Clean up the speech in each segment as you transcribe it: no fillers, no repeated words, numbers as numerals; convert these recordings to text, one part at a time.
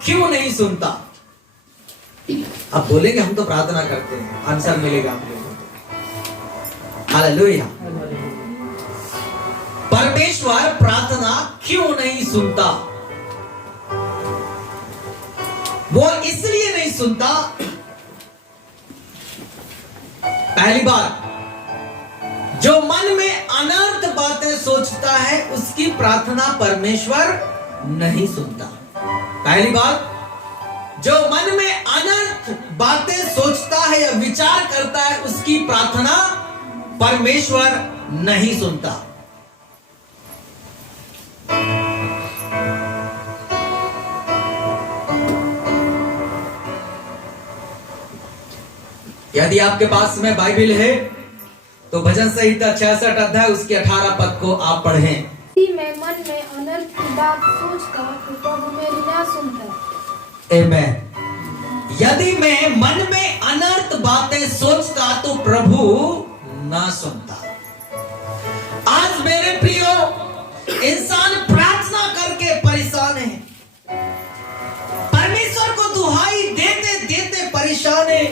क्यों नहीं सुनता? अब बोलेंगे हम तो प्रार्थना करते हैं, आंसर मिलेगा आप लोगों को। हालेलुया। परमेश्वर प्रार्थना क्यों नहीं सुनता? वो इसलिए नहीं सुनता, पहली बात, जो मन में अनर्थ बातें सोचता है उसकी प्रार्थना परमेश्वर नहीं सुनता। पहली बात, जो मन में अनर्थ बातें सोचता है या विचार करता है उसकी प्रार्थना परमेश्वर नहीं सुनता। यदि आपके पास में बाइबल है तो भजन संहिता 66 अध्याय उसके 18 पद को आप पढ़ें। यदि मैं मन में अनर्थ की बात सोचता तो प्रभु मेरी ना सुनता। आमेन। यदि मैं मन में अनर्थ बातें सोचता तो प्रभु ना सुनता। आज मेरे प्रियो, इंसान प्रार्थना करके परेशान है, परमेश्वर को दुहाई देते देते परेशान है।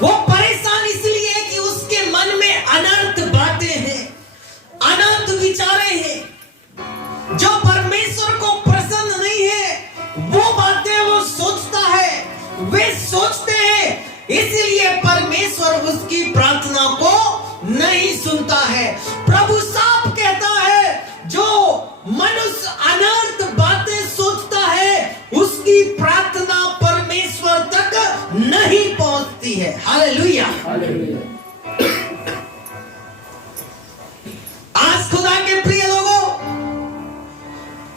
वो परेशान इसलिए है कि उसके मन में अनर्थ बातें हैं, अनर्थ विचारें हैं, जो परमेश्वर को प्रसन्न नहीं है वो बातें वो सोचता है, वे सोचते हैं, इसलिए परमेश्वर उसकी प्रार्थना को नहीं सुनता है। प्रभु साफ कहता है, जो मनुष्य अनर्थ बातें सोचता है उसकी प्रार्थना परमेश्वर तक नहीं पहुंचती है। हालेलुया। आज खुदा के प्रिय लोगों,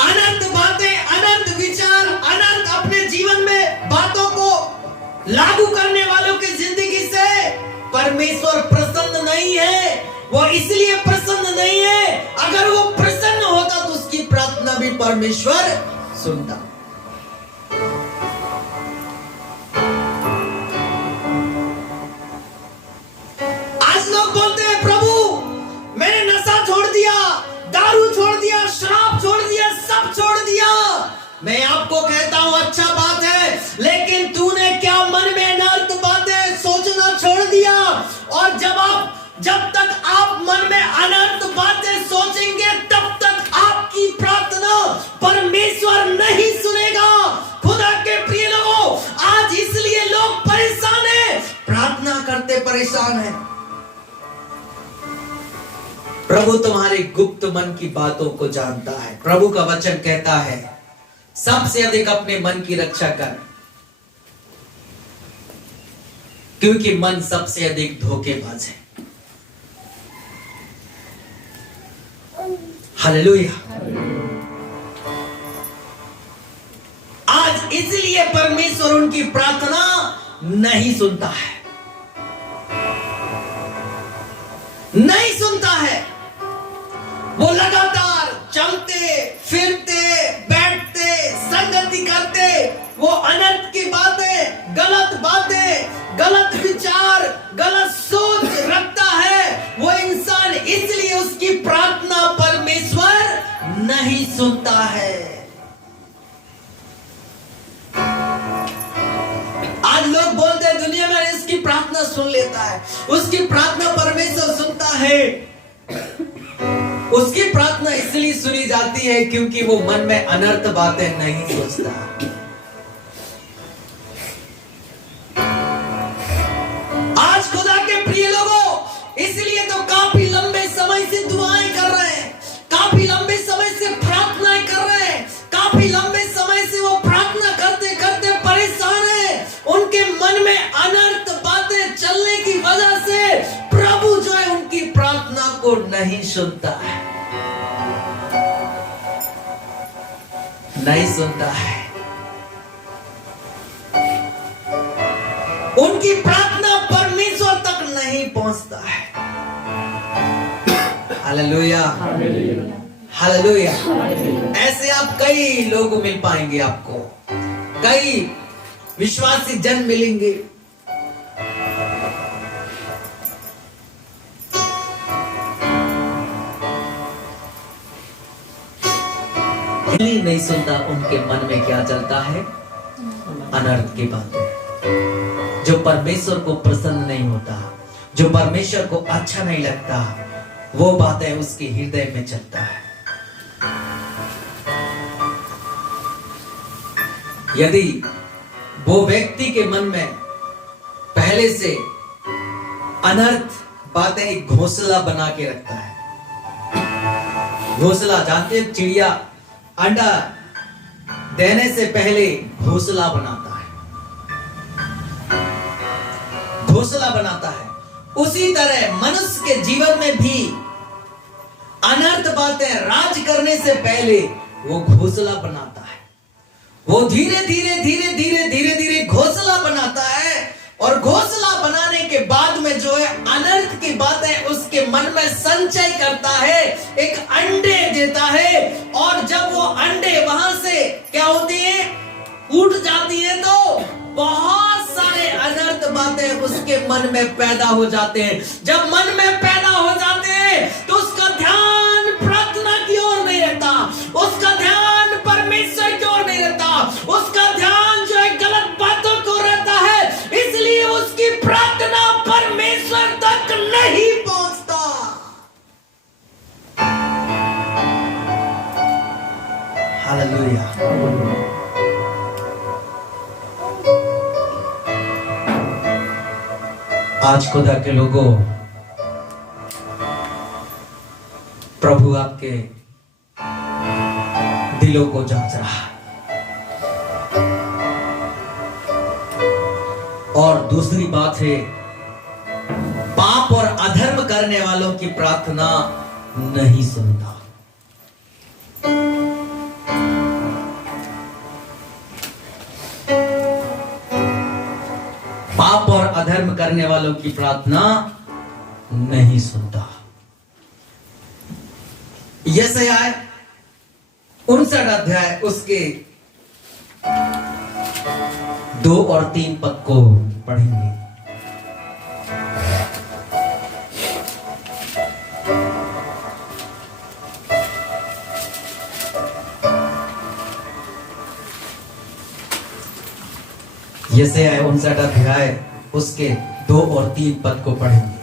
अनर्थ बातें, अनर्थ विचार, अनर्थ अपने जीवन में बातों को लागू करने वालों की जिंदगी से परमेश्वर प्रसन्न नहीं है। वो इसलिए प्रसन्न नहीं है, अगर वो प्रसन्न होता तो उसकी प्रार्थना भी परमेश्वर सुनता। आज लोग बोलते हैं, प्रभु मैंने नशा छोड़ दिया, दारू छोड़ दिया, शराब छोड़ दिया, सब छोड़ दिया। मैं आपको कहता हूं अच्छा बात है, लेकिन तूने क्या मन में अनर्थ बातें सोचना छोड़ दिया? और जब तक आप मन में अनर्थ बातें सोचेंगे तब तक आपकी प्रार्थना परमेश्वर नहीं सुनेगा। खुदा के प्रिय लोगों, आज इसलिए लोग परेशान हैं, प्रार्थना करते परेशान हैं। प्रभु तुम्हारे गुप्त मन की बातों को जानता है। प्रभु का वचन कहता है, सबसे अधिक अपने मन की रक्षा कर, क्योंकि मन सबसे अधिक धोखेबाज है। हालेलुया। आज इसलिए परमेश्वर उनकी प्रार्थना नहीं सुनता है, नहीं सुनता है। वो लगातार चलते फिरते बैठते संगति करते, वो अनर्थ की बातें, गलत विचार, गलत सोच रखता है। वो इंसान इसलिए उसकी प्रार्थना परमेश्वर नहीं सुनता है। आज लोग बोलते हैं दुनिया में इसकी प्रार्थना सुन लेता है, उसकी प्रार्थना परमेश्वर सुनता है। उसकी प्रार्थना इसलिए सुनी जाती है क्योंकि वो मन में अनर्थ बातें नहीं सोचता। आज खुदा के प्रिय लोगों, इसलिए तो काफी लंबे समय से दुआएं कर रहे हैं, काफी लंबे समय से प्रार्थनाएं कर रहे हैं, काफी लंबे समय से वो प्रार्थना करते करते परेशान है। उनके मन में अनर्थ बातें चलने की वजह से प्रभु जो है उनकी प्रार्थना को नहीं सुनता है, नहीं सुनता है। उनकी प्रार्थना परमेश्वर तक नहीं पहुंचता है। Hallelujah, hallelujah. ऐसे आप कई लोग मिल पाएंगे, आपको कई विश्वासी जन मिलेंगे। नहीं सुनता, उनके मन में क्या चलता है? अनर्थ की बातें। जो परमेश्वर को प्रसन्न नहीं होता, जो परमेश्वर को अच्छा नहीं लगता, वो बातें उसके हृदय में चलता है। यदि वो व्यक्ति के मन में पहले से अनर्थ बातें एक घोंसला बना के रखता है। घोंसला जानते हैं, चिड़िया अंडा देने से पहले घोंसला बनाता है, घोंसला बनाता है। उसी तरह मनुष्य के जीवन में भी अनर्थ बातें राज करने से पहले वो घोंसला बनाता है। वो धीरे धीरे धीरे धीरे धीरे धीरे घोंसला बनाता है, और घोंसला बनाने के बाद में जो है अनर्थ की बातें उसके मन में संचय करता है, एक अंडे देता है। और जब वो अंडे वहां से क्या होती है, उठ जाती है, तो बहुत सारे अनर्थ बातें उसके मन में पैदा हो जाते हैं। जब मन में पैदा हो जाते हैं तो उसका ध्यान प्रार्थना की ओर नहीं रहता, उसका ध्यान परमेश्वर की ओर नहीं रहता, उसका ध्यान जो है गलत बातों को रहता है। इसलिए उसकी प्रार्थना परमेश्वर तक नहीं पहुंचता। हालेलुया। आज खुदा के लोगों, प्रभु आपके दिलों को जांच रहा है। और दूसरी बात है, पाप और अधर्म करने वालों की प्रार्थना नहीं सुनता। पाप और अधर्म करने वालों की प्रार्थना नहीं सुनता। यशायाह 59 अध्याय उसके 2 और 3 पद को पढ़ेंगे। यशायाह 59 अध्याय उसके 2 और 3 पद को पढ़ेंगे।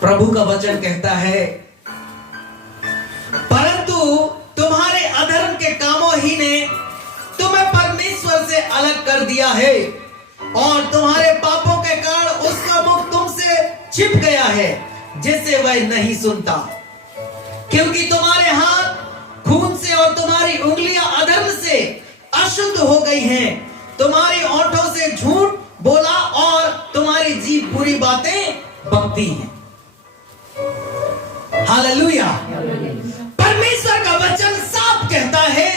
प्रभु का वचन कहता है, परंतु तुम्हारे अधर्म के कामों ही ने तुम्हें परमेश्वर से अलग कर दिया है, और तुम्हारे पापों के कारण उसका मुख तुमसे छिप गया है, जिससे वह नहीं सुनता। क्योंकि तुम्हारे हाथ खून से और तुम्हारी उंगलियां अधर्म से अशुद्ध हो गई हैं। तुम्हारी ओंठों से झूठ बोला और तुम्हारी जीभ बुरी बातें बकती हैं। हालेलुया। परमेश्वर का वचन साफ कहता है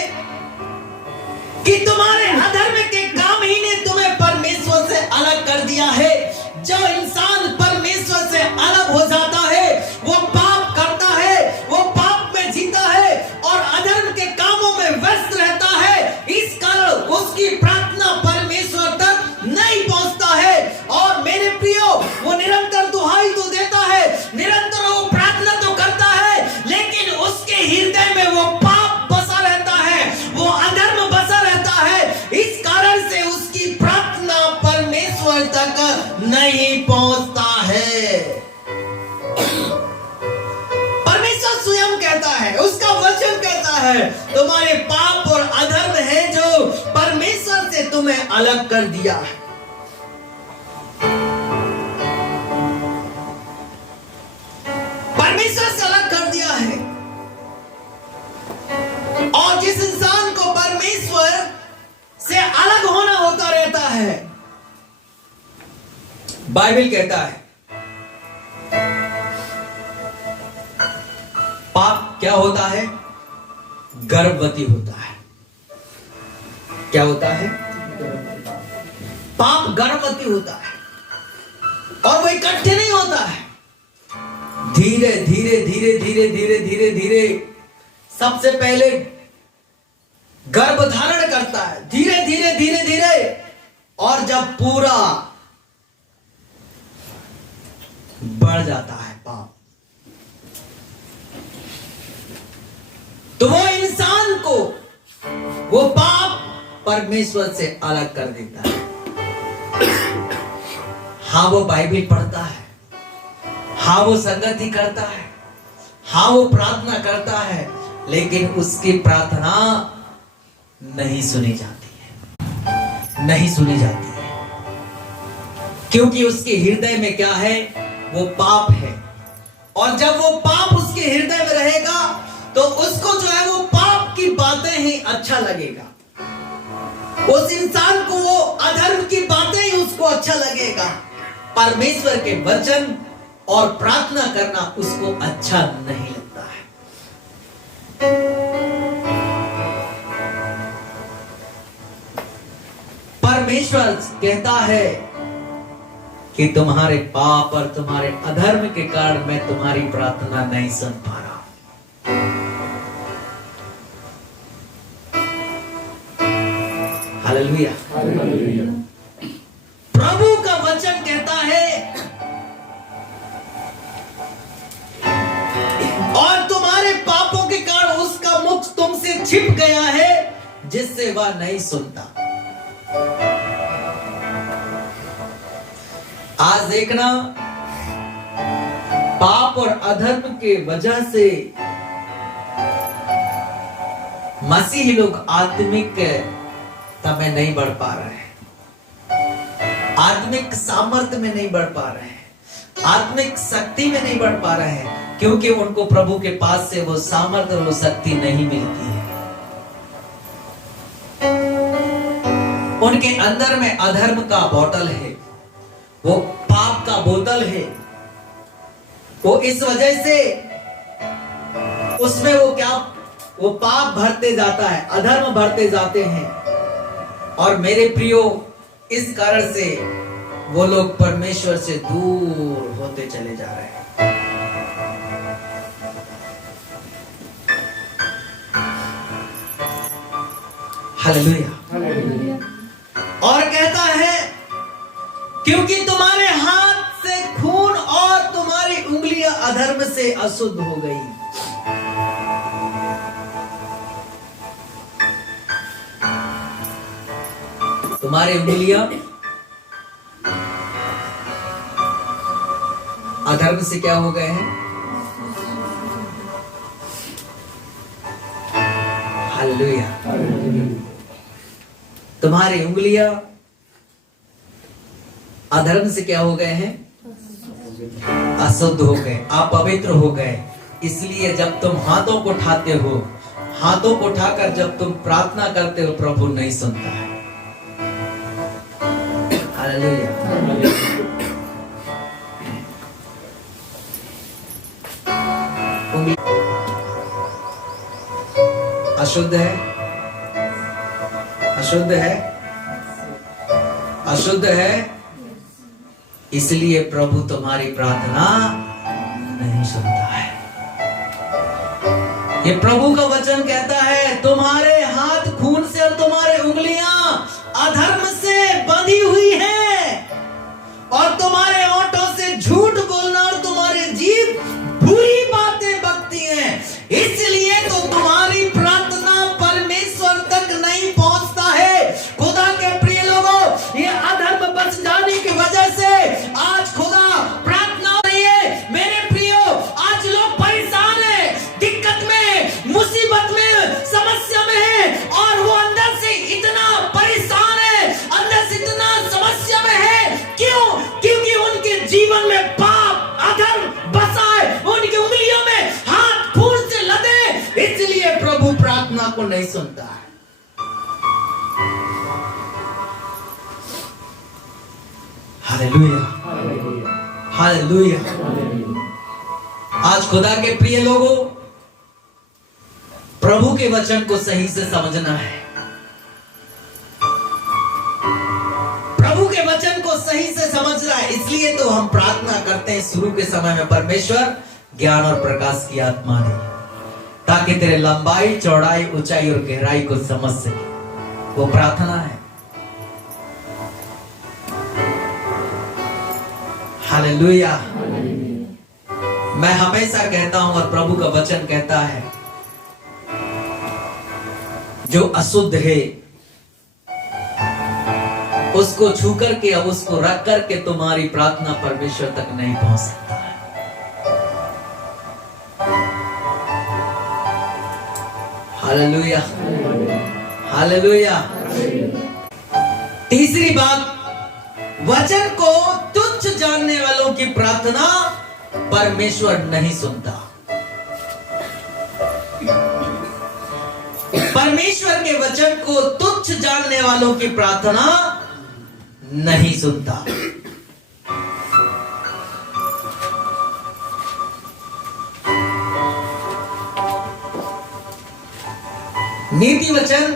कि तुम्हारे अधर्म के काम ही ने तुम्हें परमेश्वर से अलग कर दिया है। जो इंसान परमेश्वर से अलग हो जाता है, वो पाप करता है, वो पाप में जीता है और अधर्म के कामों में व्यस्त रहता है। इस कारण उसकी प्रार्थना परमेश्वर तक नहीं पहुंचता है। और मेरे प्रियो, वो निरंतर दुहाई तो देता है, निरंतर वो प्रार्थना तो करता है, लेकिन उसके हृदय में वो पाप बसा रहता है, वो अधर्म बसा रहता है। इस कारण से उसकी प्रार्थना परमेश्वर तक नहीं पहुंचता है। परमेश्वर स्वयं कहता है, उसका वचन कहता है, तुम्हारे पाप और अधर्म है जो परमेश्वर से तुम्हें अलग कर दिया है। परमेश्वर से अलग कर दिया है। और जिस इंसान को परमेश्वर से अलग होना होता रहता है, बाइबल कहता है पाप क्या होता है? गर्भवती होता है। क्या होता है? पाप गर्भवती होता है, और वो इकट्ठे नहीं होता है। धीरे धीरे धीरे धीरे धीरे धीरे धीरे सबसे पहले गर्भ धारण करता है, धीरे धीरे धीरे धीरे, और जब पूरा बढ़ जाता है पाप। तो वो इंसान को वो पाप परमेश्वर से अलग कर देता है। हाँ वो बाइबल पढ़ता है, हाँ वो संगति करता है, हाँ वो प्रार्थना करता है, लेकिन उसकी प्रार्थना नहीं सुनी जाती है, नहीं सुनी जाती है, क्योंकि उसके हृदय में क्या है? वो पाप है। और जब वो पाप उसके हृदय में रहेगा तो उसको जो है वो पाप की बातें ही अच्छा लगेगा। उस इंसान को वो अधर्म की बातें ही उसको अच्छा लगेगा। परमेश्वर के वचन और प्रार्थना करना उसको अच्छा नहीं लगता है। परमेश्वर कहता है कि तुम्हारे पाप और तुम्हारे अधर्म के कारण मैं तुम्हारी प्रार्थना नहीं सुन पा रहा। हालेलुया। प्रभु का वचन कहता है और तुम्हारे पापों के कारण उसका मुख तुमसे छिप गया है, जिससे वह नहीं सुनता। आज देखना, पाप और अधर्म के वजह से मसीही लोग आत्मिक समय नहीं बढ़ पा रहे हैं, आत्मिक सामर्थ्य में नहीं बढ़ पा रहे हैं, आत्मिक शक्ति में नहीं बढ़ पा रहे हैं, क्योंकि उनको प्रभु के पास से वो सामर्थ्य और वो शक्ति नहीं मिलती है। उनके अंदर में अधर्म का बोतल है, वो पाप का बोतल है। वो इस वजह से उसमें वो पाप भरते जाता है, अधर्म भरते जाते हैं। और मेरे प्रियो, इस कारण से वो लोग परमेश्वर से दूर होते चले जा रहे हैं। हालेलुया। और कहता है क्योंकि तुम्हारे हाथ से खून और तुम्हारी उंगलियां अधर्म से अशुद्ध हो गई। तुम्हारी उंगलियां अधर्म से क्या हो गए हैं? हालेलुया। तुम्हारी उंगलियां अधर्म से क्या हो गए हैं? अशुद्ध हो गए, अपवित्र हो गए। इसलिए जब तुम हाथों को उठाते हो, हाथों को उठाकर जब तुम प्रार्थना करते हो, प्रभु नहीं सुनता है। हालेलुया। अशुद्ध है, अशुद्ध है, अशुद्ध है, इसलिए प्रभु तुम्हारी प्रार्थना नहीं सुनता है। ये प्रभु का वचन कहता है, तुम्हारे हाथ खून से और तुम्हारे उंगलियां अधर्म से बंधी हुई है, और तुम्हारे होठों से झूठ बोलना और तुम्हारे जीभ बुरी बातें बकती हैं। इसलिए तो तुम्हारी प्रार्थना परमेश्वर तक नहीं पहुंचता है। खुदा के प्रिय लोगों, ये अधर्म बच जाने की वजह से आज खुदा प्रार्थना नहीं है। मेरे प्रियो, आज लोग परेशान हैं, दिक्कत में, मुसीबत में, समस्या में है, और वो अंदर से इतना परेशान है, अंदर से इतना समस्या में है। क्यों? क्योंकि उनके जीवन में पाप, अधर्म बसा है, उनकी उंगलियों में हाथ खून से लदे, इसलिए प्रभु प्रार्थना को नहीं सुनता है। Hallelujah, hallelujah. आज खुदा के प्रिय लोगों, प्रभु के वचन को सही से समझना है। प्रभु के वचन को सही से समझना है। इसलिए तो हम प्रार्थना करते हैं शुरू के समय में, परमेश्वर ज्ञान और प्रकाश की आत्मा दे, ताकि तेरे लंबाई, चौड़ाई, ऊंचाई और गहराई को समझ सके। वो प्रार्थना है। हालेलुया। मैं हमेशा कहता हूं और प्रभु का वचन कहता है, जो अशुद्ध है उसको छू करके अब उसको रख करके तुम्हारी प्रार्थना परमेश्वर तक नहीं पहुंच सकता है। Hallelujah, hallelujah. तीसरी बात, वचन को तुच्छ जानने वालों की प्रार्थना परमेश्वर नहीं सुनता। परमेश्वर के वचन को तुच्छ जानने वालों की प्रार्थना नहीं सुनता। नीति वचन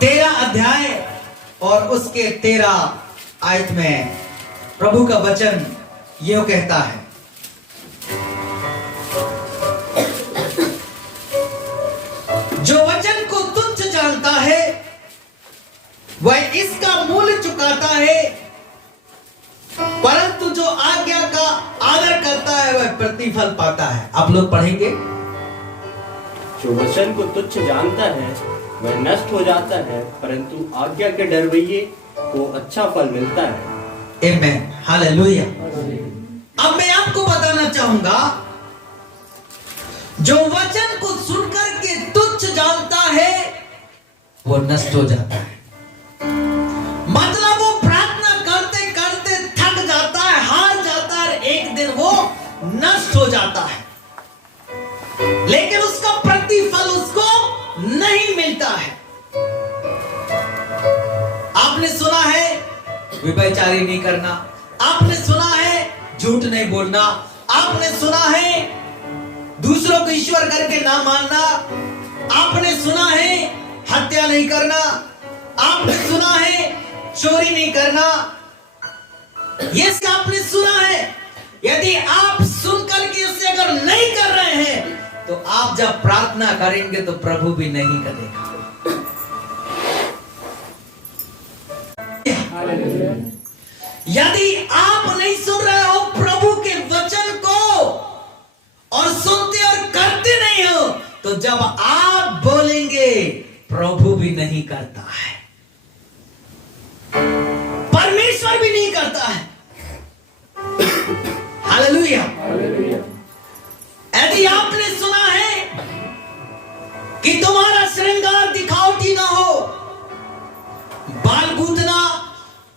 13 अध्याय और उसके 13 आयत में प्रभु का वचन यह कहता है, जो वचन को तुच्छ जानता है वह इसका मूल्य चुकाता है, परंतु जो आज्ञा का आदर करता है वह प्रतिफल पाता है। आप लोग पढ़ेंगे। जो वचन को तुच्छ जानता है वह नष्ट हो जाता है, परंतु आज्ञा के डरवैये को अच्छा फल मिलता है। आमेन, हालेलुया। अब मैं आपको बताना चाहूंगा, जो वचन को सुनकर के तुच्छ जानता है वो नष्ट हो जाता है। मतलब वो प्रार्थना करते करते थक जाता है, हार जाता है, एक दिन वो नष्ट हो जाता है, लेकिन उसका प्रतिफल उसको नहीं मिलता है। आपने सुना है व्यभिचारी नहीं करना, आपने सुना है झूठ नहीं बोलना, आपने सुना है दूसरों को ईश्वर करके ना मानना, आपने सुना है हत्या नहीं करना, आपने सुना है चोरी नहीं करना। ये आपने सुना है। यदि आप सुनकर के इसे अगर नहीं कर रहे हैं तो आप जब प्रार्थना करेंगे तो प्रभु भी नहीं करेगा। यदि आप नहीं सुन रहे हो प्रभु के वचन को और सुनते और करते नहीं हो तो जब आप बोलेंगे प्रभु भी नहीं करता है, परमेश्वर भी नहीं करता है। हालेलुया। यदि आपने सुना है कि तुम्हारा श्रृंगार दिखावटी ना हो, बाल गूंथना,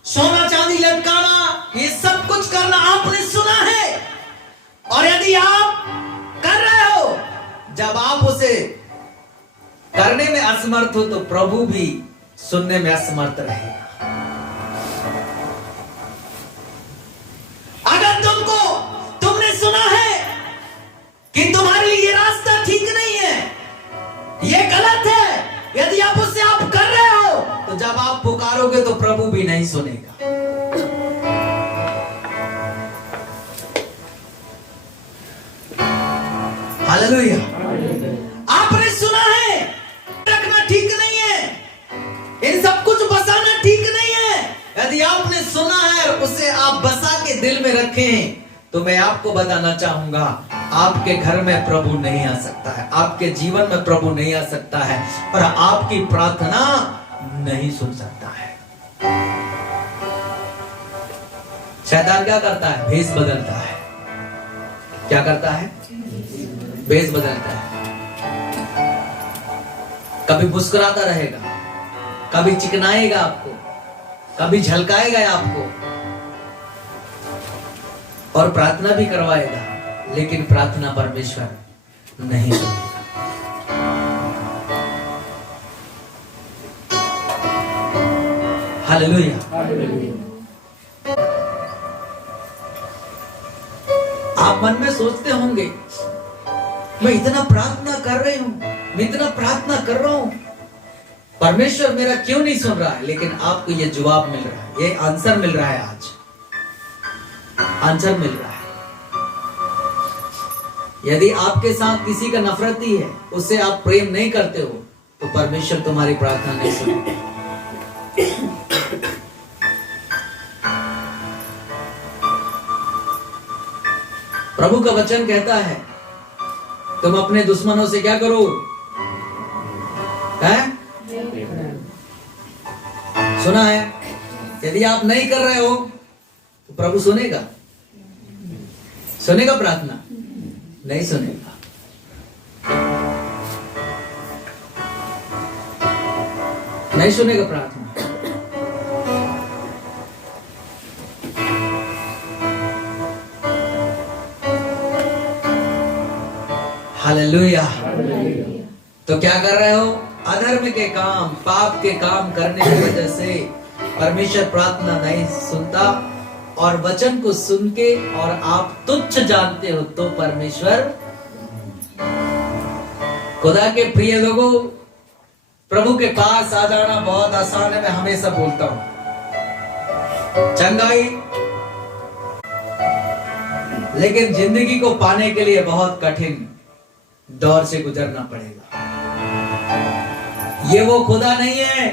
सोना चांदी लटकाना, ये सब कुछ करना आपने सुना है, और यदि आप कर रहे हो, जब आप उसे करने में असमर्थ हो तो प्रभु भी सुनने में असमर्थ रहेगा। अगर तुमने सुना है कि तुम्हारे लिए ये रास्ता ठीक नहीं है, ये गलत है, यदि आप उससे आप कर रहे हो तो जब आप पुकारोगे तो प्रभु भी नहीं सुनेगा। हालेलुया। आपने सुना है रखना ठीक नहीं है, इन सब कुछ बसाना ठीक नहीं है। यदि आपने सुना है और उसे आप बसा के दिल में रखें तो मैं आपको बताना चाहूंगा, आपके घर में प्रभु नहीं आ सकता है, आपके जीवन में प्रभु नहीं आ सकता है, और आपकी प्रार्थना नहीं सुन सकता है। शैतान क्या करता है? भेष बदलता है। क्या करता है? भेष बदलता है। कभी मुस्कुराता रहेगा, कभी चिकनाएगा आपको, कभी झलकाएगा आपको और प्रार्थना भी करवाएगा, लेकिन प्रार्थना परमेश्वर नहीं सुनेगा। हालेलुया। आप मन में सोचते होंगे, मैं इतना प्रार्थना कर रही हूं, मैं इतना प्रार्थना कर रहा हूं, परमेश्वर मेरा क्यों नहीं सुन रहा है? लेकिन आपको ये जवाब मिल रहा है, ये आंसर मिल रहा है। आज आंसर मिल रहा है। यदि आपके साथ किसी का नफरती है, उससे आप प्रेम नहीं करते हो, तो परमेश्वर तुम्हारी प्रार्थना नहीं सुनेगा। प्रभु का वचन कहता है तुम अपने दुश्मनों से क्या करो, है? सुना है? यदि आप नहीं कर रहे हो तो प्रभु सुनेगा? सुनेगा प्रार्थना? नहीं सुनेगा। नहीं सुनेगा प्रार्थना। हालेलुया। तो क्या कर रहे हो? अधर्म के काम, पाप के काम करने की वजह से परमेश्वर प्रार्थना नहीं सुनता, और वचन को सुन के और आप तुच्छ जानते हो तो परमेश्वर। खुदा के प्रिय लोगों, प्रभु के पास आ जाना बहुत आसान है। मैं हमेशा बोलता हूं चंगाई, लेकिन जिंदगी को पाने के लिए बहुत कठिन दौर से गुजरना पड़ेगा। ये वो खुदा नहीं है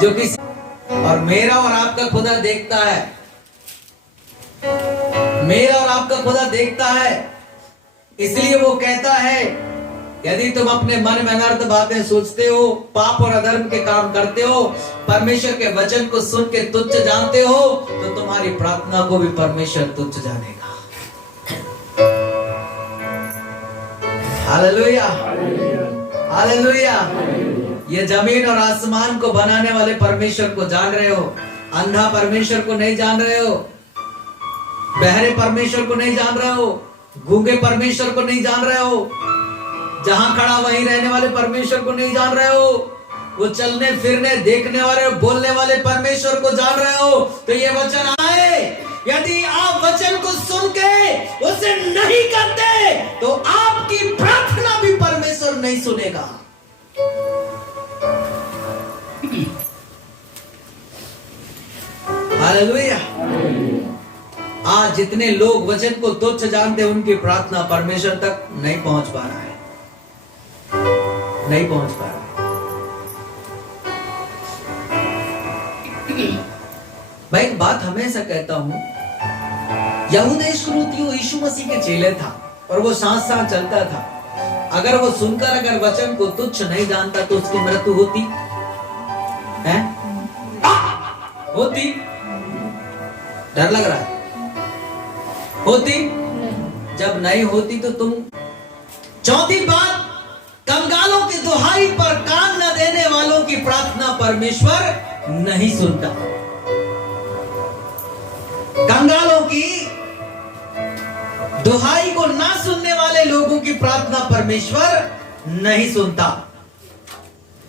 जो किसी, और मेरा और आपका खुदा देखता है, मेरा और आपका खुदा देखता है। इसलिए वो कहता है यदि तुम अपने मन में अनर्थ बातें सोचते हो, पाप और अधर्म के काम करते हो, परमेश्वर के वचन को सुन के तुच्छ जानते हो, तो तुम्हारी प्रार्थना को भी परमेश्वर तुच्छ जानेगा। Hallelujah, hallelujah. ये जमीन और आसमान को बनाने वाले परमेश्वर को जान रहे हो? अंधा परमेश्वर को नहीं जान रहे हो? बहरे परमेश्वर को नहीं जान रहे हो? गूंगे परमेश्वर को नहीं जान रहे हो? जहां खड़ा वहीं रहने वाले परमेश्वर को नहीं जान रहे हो? वो चलने फिरने देखने वाले बोलने वाले परमेश्वर को जान रहे हो? तो ये वचन आए, यदि आप वचन को सुन के उसे नहीं करते तो आपकी प्रार्थना भी परमेश्वर नहीं सुनेगा। हालेलुया। आज जितने लोग वचन को तुच्छ जानते हैं, उनकी प्रार्थना परमेश्वर तक नहीं पहुंच पा रहा है, नहीं पहुंच पा रहा है। मैं एक बात हमेशा कहता हूं, यहूदा इस्करियोती यीशु मसीह के चेले था और वो साथ साथ चलता था। अगर वो सुनकर अगर वचन को तुच्छ नहीं जानता तो उसकी मृत्यु होती है? होती? डर लग रहा है? होती? जब नहीं होती तो तुम। चौथी बात, कंगालों की दुहाई पर कान न देने वालों की प्रार्थना परमेश्वर नहीं सुनता। कंगालों की दुहाई को ना सुनने वाले लोगों की प्रार्थना परमेश्वर नहीं सुनता।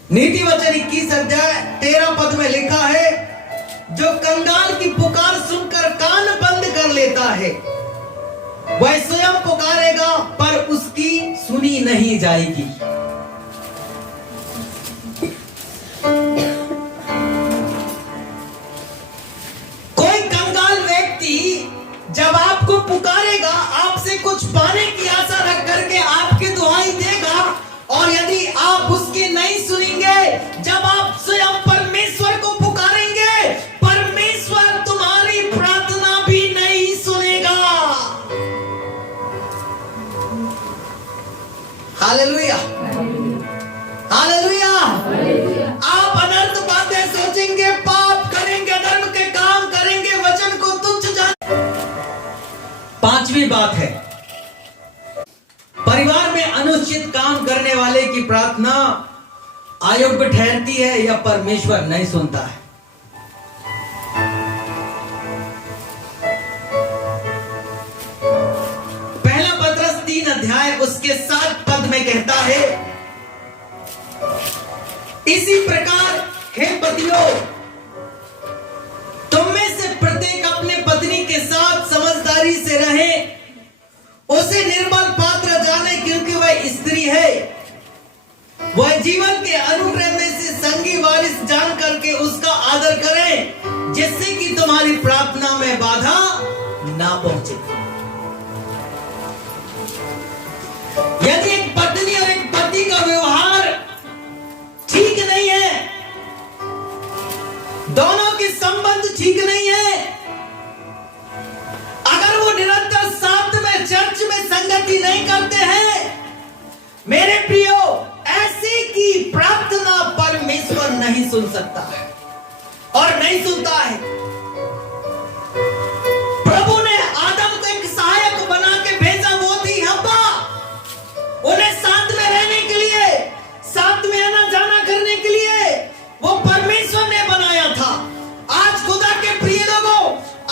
नीति वचन 21 अध्याय 13 पद में लिखा है, जो कंगाल की पुकार सुनकर कान बंद कर लेता है, वह स्वयं पुकारेगा पर उसकी सुनी नहीं जाएगी। कोई कंगाल व्यक्ति जब आपको पुकारेगा, आपसे कुछ पाने की आशा रख करके आपकी दुहाई देगा, और यदि आप उसकी नहीं सुनेंगे, जब आप स्वयं परमेश्वर को पुकारेंगे, परमेश्वर तुम्हारी प्रार्थना भी नहीं सुनेगा। Hallelujah, hallelujah. आप अनर्थ बातें सोचेंगे, पाप करेंगे, अधर्म के काम करेंगे, वचन को तुच्छ जान। पांचवी बात है, परिवार में अनुचित काम करने वाले की प्रार्थना अयोग्य ठहरती है या परमेश्वर नहीं सुनता है। पहला पत्रस 3 अध्याय उसके 7 पद में कहता है, इसी प्रकार हे पतियों, तुम में से प्रत्येक अपने पत्नी के साथ समझदारी से रहे, उसे निर्मल पात्र जाने, क्योंकि वह स्त्री है, वह जीवन के अनुग्रह में से संगी वारिस जान करके उसका आदर करें, जिससे कि तुम्हारी प्रार्थना में बाधा ना पहुंचे। यदि एक पत्नी और एक पति का व्यवहार ठीक नहीं है, दोनों के संबंध ठीक नहीं है, अगर वो निरंतर साथ में संगति नहीं करते हैं, मेरे प्रियो, ऐसे की प्रार्थना परमेश्वर नहीं सुन सकता है और नहीं सुनता है। प्रभु ने आदम को एक सहायक बना के भेजा, वो थी हव्वा। उन्हें साथ में रहने के लिए, साथ में आना जाना करने के लिए वो परमेश्वर ने बनाया था। आज खुदा के प्रिय लोगों,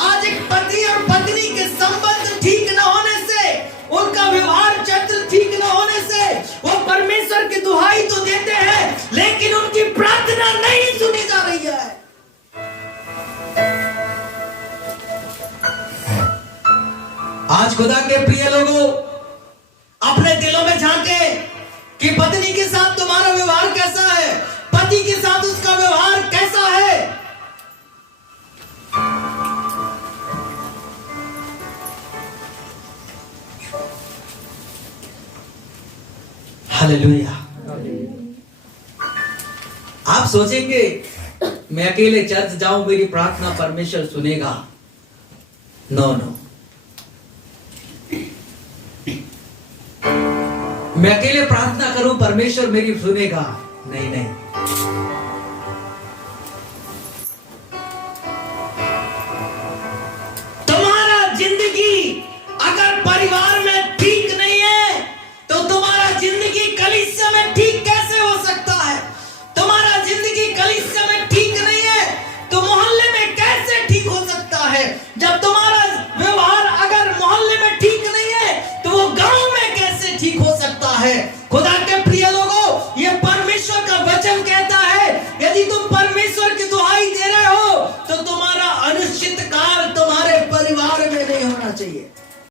आज एक पति और पत्नी के संबंध ठीक न होने से, उनका व्यवहार चरित्र ठीक न होने से वो परमेश्वर की दुहाई तो देते हैं, लेकिन उनकी प्रार्थना नहीं सुनी जा रही है। आज खुदा के प्रिय लोगों, अपने दिलों में झांके कि पत्नी के साथ तुम्हारा व्यवहार कैसा है, पति के साथ उसका व्यवहार कैसा है। हालेलुया। आप सोचेंगे मैं अकेले चर्च जाऊं, मेरी प्रार्थना परमेश्वर सुनेगा। नो नो, मैं अकेले प्रार्थना करूं परमेश्वर मेरी सुनेगा? नहीं नहीं।